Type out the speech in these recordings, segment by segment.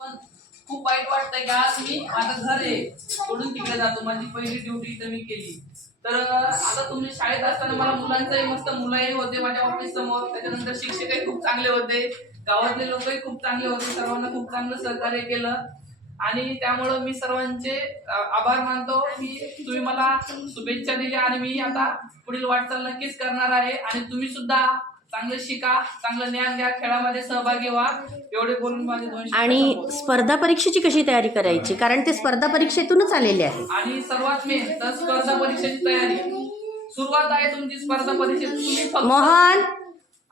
पण खूप वाईट वाटतंय का आज मी माझं घर आहे सोडून तिकडे जातो. माझी पहिली ड्युटी इथं मी केली. तर आता तुम्ही शाळेत असताना मला मुलांचंही मस्त मुलंही होते माझ्या ऑफिस समोर. त्याच्यानंतर शिक्षकही खूप चांगले होते. गावातले लोकही खूप चांगले होते. सर्वांना खूप चांगलं सहकार्य केलं. आणि त्यामुळं मी सर्वांचे आभार मानतो की तुम्ही मला शुभेच्छा दिल्या आणि मी आता पुढील वाटचाल नक्कीच करणार आहे. आणि तुम्ही सुद्धा चांगलं शिका चांगलं ज्ञान घ्या खेळामध्ये सहभागी व्हा. एवढे बोलून माझे दोन आणि. स्पर्धा परीक्षेची कशी तयारी करायची? कारण ते स्पर्धा परीक्षेतूनच आलेले आहे आणि सर्वात मेन तर स्पर्धा परीक्षेची तयारी. सुरुवात आहे तुमची स्पर्धा परीक्षेत. तुम्ही फक्त मोहन!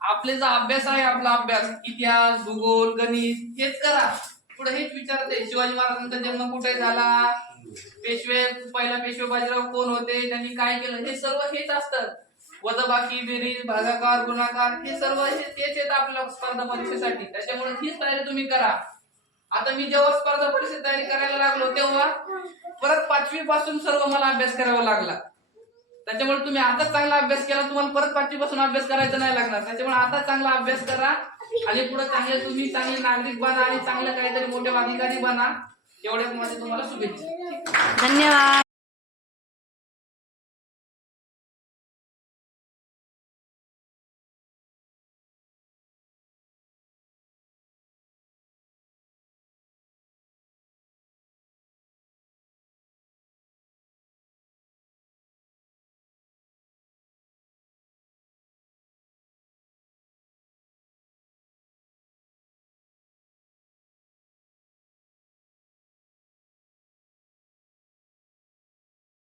आपले जो अभ्यास आहे आपला अभ्यास इतिहास भूगोल गणित हेच करा. पुढे हेच विचारते. शिवाजी महाराजांचा जन्म कुठे झाला? पेशवे पहिला पेशवे बाजीराव कोण होते? त्यांनी काय केलं? हे सर्व हेच असतं. वजबाकी बेरीज भागाकार गुणाकार हे सर्व तेच येत आपल्या स्पर्धा परीक्षेसाठी. त्याच्यामुळे हीच तयारी तुम्ही करा. आता मी जेव्हा स्पर्धा परीक्षेची तयारी करायला लागलो तेव्हा परत पाचवी पासून सर्व मला अभ्यास करावा लागला. त्याच्यामुळे तुम्ही आता चांगला अभ्यास केला तुम्हाला परत पाचवी पासून अभ्यास करायचा नाही लागणार. त्याच्यामुळे आता चांगला अभ्यास करा आणि पुढे चांगले तुम्ही चांगले नागरिक बना आणि चांगलं काहीतरी मोठे अधिकारी बना. एवढ्याच माझे तुम्हाला शुभेच्छा. धन्यवाद.